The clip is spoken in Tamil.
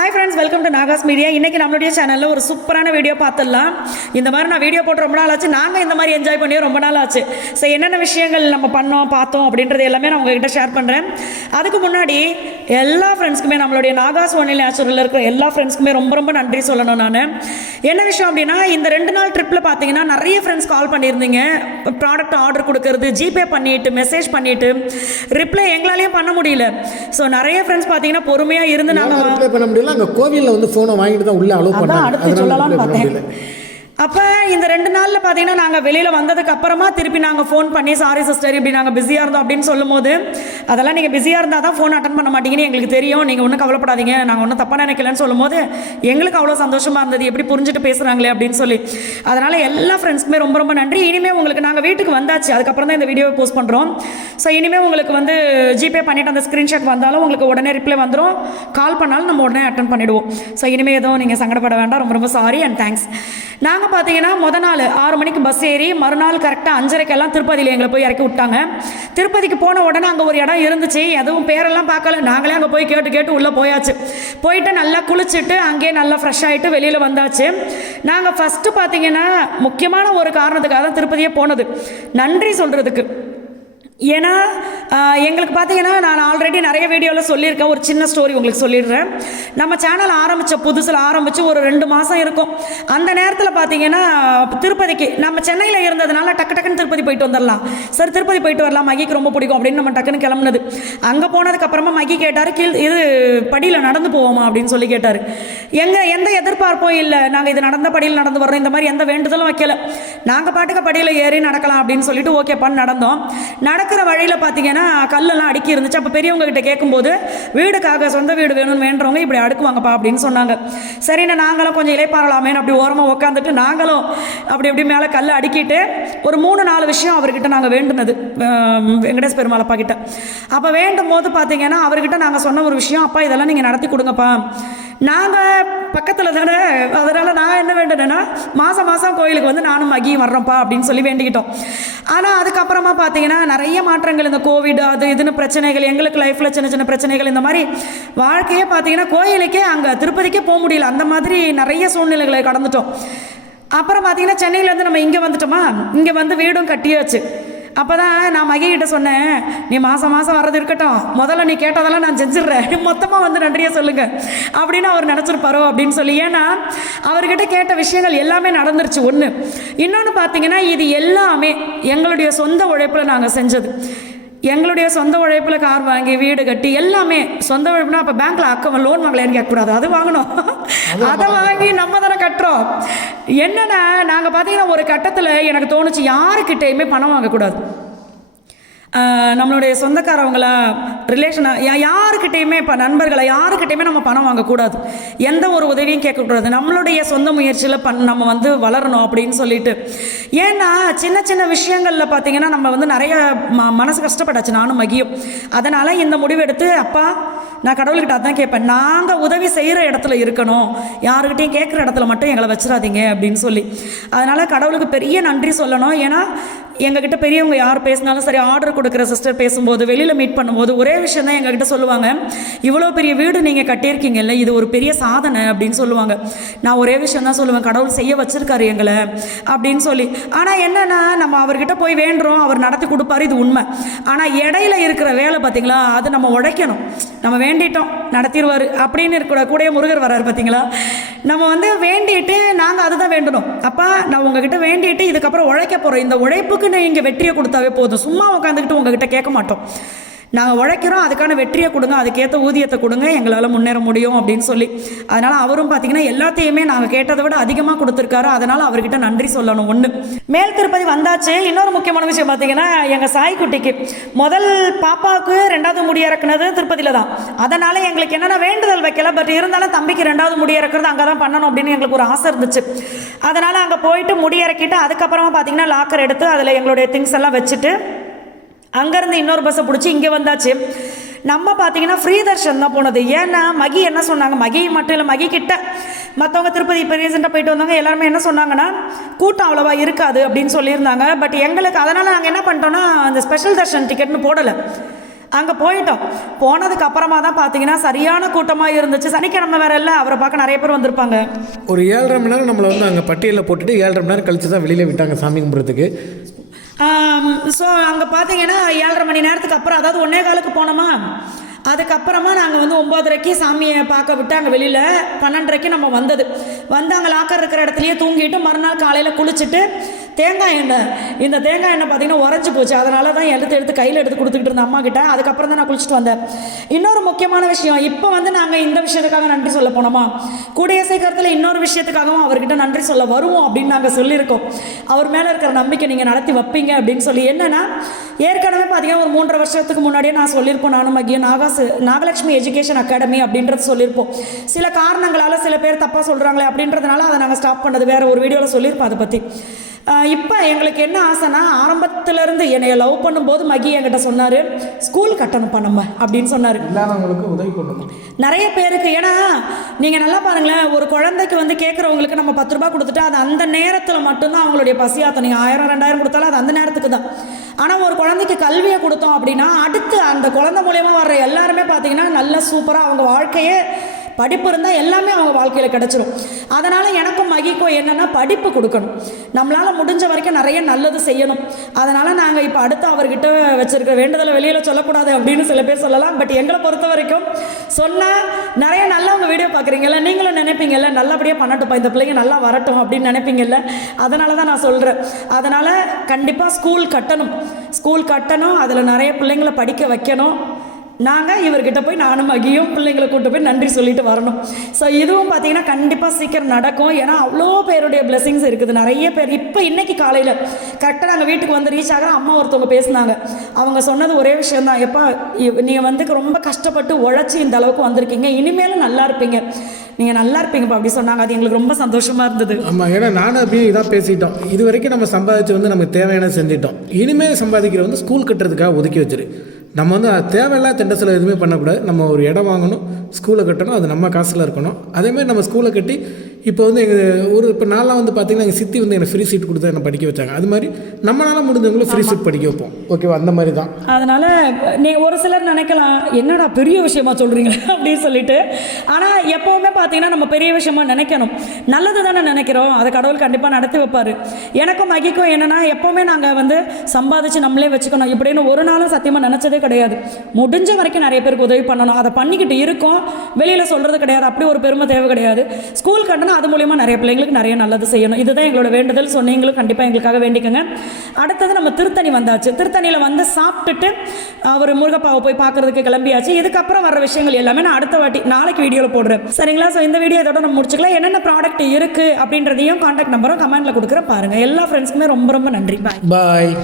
Hi friends, welcome to Nahash media. இன்றைக்கி நம்மளுடைய சேனலில் ஒரு சூப்பரான வீடியோ பார்த்துடலாம். இந்த மாதிரி நான் வீடியோ போட்டு ரொம்ப நாள் ஆச்சு. நாங்கள் இந்த மாதிரி என்ஜாய் பண்ணி ரொம்ப நாள் ஆச்சு. ஸோ என்னென்ன விஷயங்கள் நம்ம பார்த்தோம் அப்படின்றது எல்லாமே நான் உங்ககிட்ட ஷேர் பண்ணுறேன். அதுக்கு முன்னாடி எல்லா ஃப்ரெண்ட்ஸ்க்குமே, நம்மளுடைய நாகாஸ் ஒன்லி நேச்சுரலில் இருக்கிற எல்லா ஃப்ரெண்ட்ஸ்க்குமே ரொம்ப ரொம்ப நன்றி சொல்லணும். நான் என்ன விஷயம் அப்படின்னா, இந்த 2 நாள் ட்ரிப்பில் பார்த்தீங்கன்னா நிறைய ஃப்ரெண்ட்ஸ் கால் பண்ணியிருந்தீங்க. ப்ராடக்ட் ஆர்டர் கொடுக்கறது, ஜிபே பண்ணிவிட்டு மெசேஜ் பண்ணிவிட்டு ரிப்ளை எங்களாலேயும் பண்ண முடியல. ஸோ நிறைய ஃப்ரெண்ட்ஸ் பார்த்தீங்கன்னா பொறுமையாக இருந்து நாங்கள் அங்கே கோவிலில் வந்து ஃபோனை வாங்கிட்டு தான் உள்ளே அலோவ் பண்ணாங்க. அடுத்து சொல்லலாம்னு பார்த்தேன். அப்போ இந்த 2 நாளில் பார்த்தீங்கன்னா நாங்கள் வெளியில் வந்ததுக்கு அப்புறமா திருப்பி நாங்கள் ஃபோன் பண்ணி, சாரி சிஸ்டர் இப்படி நாங்கள் பிஸியாக இருந்தோம் அப்படின்னு சொல்லும் போது, அதெல்லாம் நீங்கள் பிஸியாக இருந்தால் தான் ஃபோன் அட்டன் பண்ண மாட்டீங்கன்னு எங்களுக்கு தெரியும், நீங்கள் ஒன்றும் கவலைப்படாதீங்க, நாங்கள் ஒன்றும் தப்பாக நினைக்கலன்னு சொல்லும் போது எங்களுக்கு அவ்வளோ சந்தோஷமாக இருந்தது, எப்படி புரிஞ்சுட்டு பேசுகிறாங்களே அப்படின்னு சொல்லி. அதனால் எல்லா ஃப்ரெண்ட்ஸ்க்குமே ரொம்ப ரொம்ப நன்றி. இனிமேல் உங்களுக்கு நாங்கள் வீட்டுக்கு வந்தாச்சு, அதுக்கப்புறம் தான் இந்த வீடியோவை போஸ்ட் பண்ணுறோம். ஸோ இனிமேல் உங்களுக்கு வந்து ஜிபே பண்ணிவிட்டு அந்த ஸ்க்ரீன்ஷாட் வந்தாலும் உங்களுக்கு உடனே ரிப்ளை வந்துடும். கால் பண்ணாலும் நம்ம உடனே அட்டன் பண்ணிவிடுவோம். ஸோ இனிமேல் எதுவும் நீங்கள் சங்கடப்பட வேண்டாம். ரொம்ப ரொம்ப சாரி அண்ட் தேங்க்ஸ். நாங்கள் பார்த்தீங்கன்னா முதல் நாள் 6 மணிக்கு பஸ் ஏறி மறுநாள் கரெக்டாக 5:30க்கெல்லாம் திருப்பதியில் எங்களை போய் இறக்கி விட்டாங்க. திருப்பதிக்கு போன உடனே அங்கே ஒரு இடம் இருந்துச்சு, எதுவும் பேரெல்லாம் பார்க்கல, நாங்களே அங்கே போய் கேட்டு உள்ளே போயாச்சு. போயிட்டு நல்லா குளிச்சுட்டு அங்கேயே நல்லா ஃப்ரெஷ் ஆகிட்டு வெளியில் வந்தாச்சு. நாங்கள் ஃபஸ்ட்டு பார்த்தீங்கன்னா முக்கியமான ஒரு காரணத்துக்காக தான் திருப்பதியே போனது, நன்றி சொல்கிறதுக்கு. ஏன்னா எங்களுக்கு பார்த்தீங்கன்னா, நான் ஆல்ரெடி நிறைய வீடியோவில் சொல்லியிருக்கேன். ஒரு சின்ன ஸ்டோரி உங்களுக்கு சொல்லிடுறேன். நம்ம சேனல் ஆரம்பித்த புதுசில் ஆரம்பித்து ஒரு 2 மாதம் இருக்கும். அந்த நேரத்தில் பார்த்தீங்கன்னா திருப்பதிக்கு நம்ம சென்னையில் இருந்ததுனால டக்குன்னு திருப்பதி போயிட்டு வந்துடலாம், சரி திருப்பதி போயிட்டு வரலாம், மகிக்கு ரொம்ப பிடிக்கும் அப்படின்னு நம்ம டக்குன்னு கிளம்புனது. அங்கே போனதுக்கப்புறமா மகி கேட்டார், இது படியில் நடந்து போவோமா அப்படின்னு சொல்லி கேட்டார். எந்த எதிர்பார்ப்பும் இல்லை, நாங்கள் இது நடந்த படியில் நடந்து வர்றோம், இந்த மாதிரி எந்த வேண்டுதலும் வைக்கல. நாங்கள் பாட்டுக்கு படியில் ஏறி நடக்கலாம் அப்படின்னு சொல்லிட்டு ஓகேப்பான்னு நடந்தோம். நடக்கிற வழியில் பார்த்தீங்கன்னா கல்லெல்லாம் அடுக்கி இருந்துச்சு. அப்போ பெரியவங்க கிட்ட கேட்கும்போது, வீடுக்காக சொந்த வீடு வேணும்னு வேண்டவங்க இப்படி அடுக்குவாங்கப்பா அப்படின்னு சொன்னாங்க. சரிண்ணா, நாங்களும் கொஞ்சம் இலைப்பாறலாமே அப்படி ஓரமாக உட்காந்துட்டு நாங்களும் அப்படி மேலே கல் அடுக்கிட்டு ஒரு 3-4 விஷயம் அவர்கிட்ட நாங்கள் வேண்டுனது, வெங்கடேஷ் பெருமாளப்பா கிட்ட. அப்போ வேண்டும் போது பார்த்தீங்கன்னா அவர்கிட்ட நாங்கள் சொன்ன ஒரு விஷயம், அப்பா இதெல்லாம் நீங்கள் நடத்தி கொடுங்கப்பா, நாங்கள் பக்கத்தில் தானே, அதனால் நான் என்ன வேண்டுனேன்னா மாதம் கோயிலுக்கு வந்து நானும் மகியும் வர்றோம்ப்பா அப்படின்னு சொல்லி வேண்டிக்கிட்டோம். ஆனால் அதுக்கப்புறமா பார்த்தீங்கன்னா நிறைய மாற்றங்கள், இந்த கோவிட் அது இதுன்னு பிரச்சனைகள், எங்களுக்கு லைஃப்பில் சின்ன பிரச்சனைகள், இந்த மாதிரி வாழ்க்கையே பார்த்தீங்கன்னா கோயிலுக்கே அங்கே திருப்பதிக்கே போக முடியல, அந்த மாதிரி நிறைய சூழ்நிலைகளை கடந்துட்டோம். அப்புறம் பார்த்தீங்கன்னா சென்னையிலேருந்து நம்ம இங்கே வந்துட்டோமா, இங்கே வந்து வீடும் கட்டியாச்சு. அப்போ தான் நான் மகிகிட்ட சொன்னேன், நீ மாதம் வர்றது இருக்கட்டும், முதல்ல நீ கேட்டதெல்லாம் நான் செஞ்சிடுறேன், நீ மொத்தமாக வந்து நன்றியை சொல்லுங்கள் அப்படின்னு அவர் நினச்சிருப்பாரோ அப்படின்னு சொல்லி. ஏன்னா அவர்கிட்ட கேட்ட விஷயங்கள் எல்லாமே நடந்துருச்சு. ஒன்று இன்னொன்று பார்த்தீங்கன்னா, இது எல்லாமே எங்களுடைய சொந்த உழைப்பில் நாங்கள் செஞ்சது. எங்களுடைய சொந்த உழைப்பில் கார் வாங்கி வீடு கட்டி எல்லாமே சொந்த உழைப்புனா, அப்போ பேங்க்கில் லோன் வாங்கலைன்னு கேட்கக்கூடாது, அது வாங்கணும், அதை வாங்கி நம்ம தானே கட்டுறோம். என்னென்னா நாங்கள் பார்த்தீங்கன்னா ஒரு கட்டத்தில் எனக்கு தோணுச்சு, யாருக்கிட்டேயுமே பணம் வாங்கக்கூடாது. நம்மளுடைய சொந்தக்காரவங்களா, ரிலேஷனாக யாருக்கிட்டையுமே, இப்போ நண்பர்களை யாருக்கிட்டையுமே நம்ம பணம் வாங்கக்கூடாது, எந்த ஒரு உதவியும் கேட்கக்கூடாது, நம்மளுடைய சொந்த முயற்சியில் நம்ம வந்து வளரணும் அப்படின்னு சொல்லிட்டு. ஏன்னா சின்ன விஷயங்களில் பார்த்தீங்கன்னா நம்ம வந்து நிறைய மனசு கஷ்டப்பட்டாச்சு, நானும் மகியும். அதனால் இந்த முடிவெடுத்து, அப்பா நான் கடவுள்கிட்ட அதான் கேட்பேன், நாங்கள் உதவி செய்கிற இடத்துல இருக்கணும், யாருக்கிட்டையும் கேட்குற இடத்துல மட்டும் எங்களை வச்சிடாதீங்க அப்படின்னு சொல்லி. அதனால் கடவுளுக்கு பெரிய நன்றி சொல்லணும். ஏன்னா எங்ககிட்ட பெரியவங்க யார் பேசினாலும் சரி, ஆர்டர் கொடுக்குற சிஸ்டர் பேசும்போது, வெளியில் மீட் பண்ணும்போது ஒரே விஷயம் தான் எங்ககிட்ட சொல்லுவாங்க, இவ்வளோ பெரிய வீடு நீங்கள் கட்டியிருக்கீங்கல்ல, இது ஒரு பெரிய சாதனை அப்படின்னு சொல்லுவாங்க. நான் ஒரே விஷயம் தான் சொல்லுவேன், கடவுள் செய்ய வச்சிருக்காரு எங்களை அப்படின்னு சொல்லி. ஆனால் என்னென்னா நம்ம அவர்கிட்ட போய் வேண்டுறோம், அவர் நடத்தி கொடுப்பாரு, இது உண்மை. ஆனால் இடையில இருக்கிற வேலை பார்த்தீங்களா, அது நம்ம உழைக்கணும். நம்ம வேண்டிட்டோம் நடத்திடுவார் அப்படின்னு கூட முருகர் வர்றாரு பார்த்தீங்களா, நம்ம வந்து வேண்டிட்டு நாங்கள் அதுதான் வேண்டணும். அப்பா நான் உங்ககிட்ட வேண்டிட்டு இதுக்கப்புறம் உழைக்க போகிறோம், இந்த உழைப்புக்கு நீங்கள் வெற்றியை கொடுத்தாவே போதும், சும்மா உட்காந்துக்கிட்டு உங்ககிட்ட கேட்க மாட்டோம், நாங்கள் உழைக்கிறோம், அதுக்கான வெற்றியை கொடுங்க, அதுக்கேற்ற ஊதியத்தை கொடுங்க, எங்களால் முன்னேற முடியும் அப்படின்னு சொல்லி. அதனால் அவரும் பார்த்தீங்கன்னா எல்லாத்தையுமே நாங்கள் கேட்டதை விட அதிகமாக கொடுத்துருக்காரு. அதனால் அவர்கிட்ட நன்றி சொல்லணும். ஒன்று மேல் திருப்பதி வந்தாச்சு. இன்னொரு முக்கியமான விஷயம் பார்த்தீங்கன்னா, எங்கள் சாய்க்குட்டிக்கு முதல் பாப்பாவுக்கு 2வது முடி இறக்குனது திருப்பதியில் தான். அதனால் எங்களுக்கு என்னென்ன வேண்டுதல் வைக்கல, பட் இருந்தாலும் தம்பிக்கு 2வது முடி இறக்குறது அங்கே தான் பண்ணணும் அப்படின்னு எங்களுக்கு ஒரு ஆசை இருந்துச்சு. அதனால் அங்கே போயிட்டு முடி இறக்கிட்டு அதுக்கப்புறமா பார்த்தீங்கன்னா லாக்கர் எடுத்து அதில் எங்களுடைய திங்ஸ் எல்லாம் வச்சுட்டு அங்கேருந்து இன்னொரு பஸ்ஸை பிடிச்சி இங்கே வந்தாச்சு. நம்ம பார்த்தீங்கன்னா ஃப்ரீ தர்ஷன் தான் போனது. ஏன்னா மகி என்ன சொன்னாங்க, மகி மட்டும் இல்லை, மகி கிட்ட மற்றவங்க திருப்பதி இப்போ ரீசெண்டாக போயிட்டு வந்தாங்க, எல்லாருமே என்ன சொன்னாங்கன்னா கூட்டம் அவ்வளோவா இருக்காது அப்படின்னு சொல்லியிருந்தாங்க. பட் எங்களுக்கு அதனால் நாங்கள் என்ன பண்ணிட்டோன்னா அந்த ஸ்பெஷல் தர்ஷன் டிக்கெட்னு போடலை. அங்கே போயிட்டோம். போனதுக்கு அப்புறமா தான் பார்த்தீங்கன்னா சரியான கூட்டமாக இருந்துச்சு. சனிக்கிழமை வேற இல்லை, அவரை பார்க்க நிறைய பேர் வந்திருப்பாங்க. ஒரு 7:30 மணி நேரம் நம்மளை வந்து அங்கே பட்டியலில் போட்டுட்டு 7:30 மணி நேரம் கழிச்சு தான் வெளியில் விட்டாங்க சாமி கும்பிட்றதுக்கு. ஸோ அங்கே பார்த்தீங்கன்னா 7:30 மணி நேரத்துக்கு அப்புறம், அதாவது 1:15 போனோமா, அதுக்கப்புறமா நாங்கள் வந்து 9:30 சாமியை பார்க்க விட்டு அங்கே வெளியில் 12:30 நம்ம வந்தது. வந்து அங்கே லாக்கர் இருக்கிற இடத்துலையே தூங்கிட்டு மறுநாள் காலையில் குளிச்சுட்டு தேங்காய் எண்ணெய், இந்த தேங்காய் எண்ணெய் பார்த்தீங்கன்னா உறைஞ்சி போச்சு. அதனால தான் எடுத்து கையில் எடுத்து கொடுத்துக்கிட்டு இருந்த அம்மா கிட்ட. அதுக்கப்புறம் தான் நான் குளிச்சுட்டு வந்தேன். இன்னொரு முக்கியமான விஷயம், இப்போ வந்து நாங்கள் இந்த விஷயத்துக்காக நன்றி சொல்ல போனோமா, கூடிய சீக்கிரத்தில் இன்னொரு விஷயத்துக்காகவும் அவர்கிட்ட நன்றி சொல்ல வருவோம் அப்படின்னு நாங்கள் சொல்லியிருக்கோம். அவர் மேலே இருக்கிற நம்பிக்கை நீங்கள் நடத்தி வைப்பீங்க அப்படின்னு சொல்லி. என்னென்னா, ஏற்கனவே பார்த்தீங்கன்னா ஒரு 3.5 வருஷத்துக்கு முன்னாடியே நான் சொல்லியிருப்போம், நானும் மகியும் நாகலட்சுமி எஜுகேஷன் அகாடமி அப்படின்றது சொல்லியிருப்போம். சில காரணங்களால் சில பேர் தப்பாக சொல்கிறாங்களே அப்படின்றதுனால அதை நாங்கள் ஸ்டாப் பண்ணது. வேறு ஒரு வீடியோவில் சொல்லியிருப்போம் அதை பற்றி. இப்போ எங்களுக்கு என்ன ஆசைனா, ஆரம்பத்திலேருந்து என்னை லவ் பண்ணும்போது மகி என்கிட்ட சொன்னார், ஸ்கூல் கட்டணும்ப்பா நம்ம அப்படின்னு சொன்னார். இல்லாதவங்களுக்கு உதவி பண்ணணும் நிறைய பேருக்கு. ஏன்னா நீங்கள் நல்லா பாருங்களேன், ஒரு குழந்தைக்கு வந்து கேட்குறவங்களுக்கு நம்ம 10 ரூபா கொடுத்துட்டா அது அந்த நேரத்தில் மட்டும்தான் அவங்களுடைய பசியாத்தம். நீங்கள் 1000 2000 கொடுத்தாலும் அது அந்த நேரத்துக்கு தான். ஆனால் ஒரு குழந்தைக்கு கல்வியை கொடுத்தோம் அப்படின்னா அடுத்து அந்த குழந்தை மூலியமாக வர்ற எல்லாருமே பார்த்தீங்கன்னா நல்ல சூப்பராக அவங்க வாழ்க்கையே, படிப்பு இருந்தால் எல்லாமே அவங்க வாழ்க்கையில் கிடச்சிரும். அதனால் எனக்கும் மகிக்கும் என்னென்னா, படிப்பு கொடுக்கணும், நம்மளால் முடிஞ்ச வரைக்கும் நிறைய நல்லது செய்யணும். அதனால் நாங்கள் இப்போ அடுத்து அவர்கிட்ட வச்சுருக்க வேண்டுதலை வெளியில் சொல்லக்கூடாது அப்படின்னு சில பேர் சொல்லலாம். பட் எங்களை பொறுத்த வரைக்கும் சொன்னால் நிறைய நல்லவங்க வீடியோ பார்க்குறீங்கல்ல, நீங்களும் நினைப்பீங்கல்ல நல்லபடியாக பண்ணட்டும்ப்பா, இந்த பிள்ளைங்க நல்லா வரட்டும் அப்படின்னு நினைப்பீங்கல்ல. அதனால தான் நான் சொல்கிறேன். அதனால் கண்டிப்பாக ஸ்கூல் கட்டணும், அதில் நிறைய பிள்ளைங்களை படிக்க வைக்கணும். நாங்கள் இவர்கிட்ட போய் நானும் மகியும் பிள்ளைங்களை கூப்பிட்டு போய் நன்றி சொல்லிட்டு வரணும். ஸோ இதுவும் பார்த்தீங்கன்னா கண்டிப்பாக சீக்கிரம் நடக்கும். ஏன்னா அவ்வளோ பேருடைய பிளெஸிங்ஸ் இருக்குது. நிறைய பேர் இப்போ இன்றைக்கி காலையில் கரெக்டாக நாங்கள் வீட்டுக்கு வந்து ரீச் ஆகிற அம்மா ஒருத்தவங்க பேசினாங்க. அவங்க சொன்னது ஒரே விஷயந்தான், எப்பா நீங்கள் வந்து ரொம்ப கஷ்டப்பட்டு உழைச்சி இந்த அளவுக்கு வந்திருக்கீங்க, இனிமேலும் நல்லா இருப்பீங்க, நீங்கள் நல்லா இருப்பீங்கப்பா அப்படி சொன்னாங்க. அது எங்களுக்கு ரொம்ப சந்தோஷமாக இருந்தது. ஆமாம், ஏன்னா நானும் அப்படியே இதாக பேசிட்டோம். இது வரைக்கும் நம்ம சம்பாதிச்சு வந்து நமக்கு தேவையான செஞ்சிட்டோம். இனிமேல் சம்பாதிக்கிற வந்து ஸ்கூல் கட்டுறதுக்காக ஒதுக்கி வச்சிரு. நம்ம வந்து தேவையில்லா தெண்ட செலவு எதுவுமே பண்ணக்கூடாது. நம்ம ஒரு இடம் வாங்கணும், ஸ்கூலை கட்டணும், அது நம்ம காசில் இருக்கணும். அதேமாதிரி நம்ம ஸ்கூலை கட்டி இப்போ வந்து எங்கள் இப்போ நான்லாம் வந்து பார்த்திங்கன்னா எங்கள் சித்தி வந்து எனக்கு ஃப்ரீ சீட் கொடுத்து என்னை படிக்க வச்சாங்க. அது மாதிரி நம்மளால் முடிஞ்சவங்களும் ஃப்ரீ சீட் படிக்க வைப்போம். ஓகேவா? அந்த மாதிரி தான். அதனால் ஒரு சிலர் நினைக்கலாம், என்னடா பெரிய விஷயமா சொல்கிறீங்களா அப்படின்னு சொல்லிட்டு. ஆனால் எப்போவுமே பார்த்தீங்கன்னா நம்ம பெரிய விஷயமா நினைக்கணும், நல்லது தானே நினைக்கிறோம், அதை கடவுள் கண்டிப்பாக நடத்தி வைப்பார். எனக்கும் மகிக்கும் என்னென்னா, எப்போவுமே நாங்கள் வந்து சம்பாதிச்சு நம்மளே வச்சுக்கணும் இப்படின்னு ஒரு நாளும் சத்தியமாக நினச்சதே கிடையாது. முடிஞ்ச வரைக்கும் நிறைய பேருக்கு உதவி பண்ணணும், அதை பண்ணிக்கிட்டு இருக்கோம், வெளியில் சொல்கிறது கிடையாது. அப்படி ஒரு பெருமை தேவை கிடையாது. ஸ்கூல் கட்டணும், அது மூலிமா நிறைய பிள்ளைங்களுக்கு நிறைய நல்லது செய்யணும். இதுதான் எங்களோட வேண்டுதல். ஸோ நீங்களும் கண்டிப்பாக எங்களுக்காக வேண்டிக்கங்க. அடுத்தது நம்ம திருத்தணி வந்தாச்சு. திருத்தணியில் வந்து சாப்பிட்டுட்டு ஒரு முருகப்பாவை போய் பார்க்கறதுக்கு கிளம்பியாச்சு. இதுக்கப்புறம் வர விஷயங்கள் எல்லாமே நான் அடுத்த வாட்டி நாளைக்கு வீடியோவில் போடுறேன், சரிங்களா? ஸோ இந்த வீடியோ இதோட நம்ம முடிச்சுக்கலாம். என்னென்ன ப்ராடக்ட் இருக்குது அப்படின்றதையும் கான்டாக்ட் நம்பரும் கமெண்ட்டில் கொடுக்குறேன் பாருங்கள். எல்லா ஃப்ரெண்ட்ஸ்க்குமே ரொம்ப ரொம்ப நன்றி. பாய்.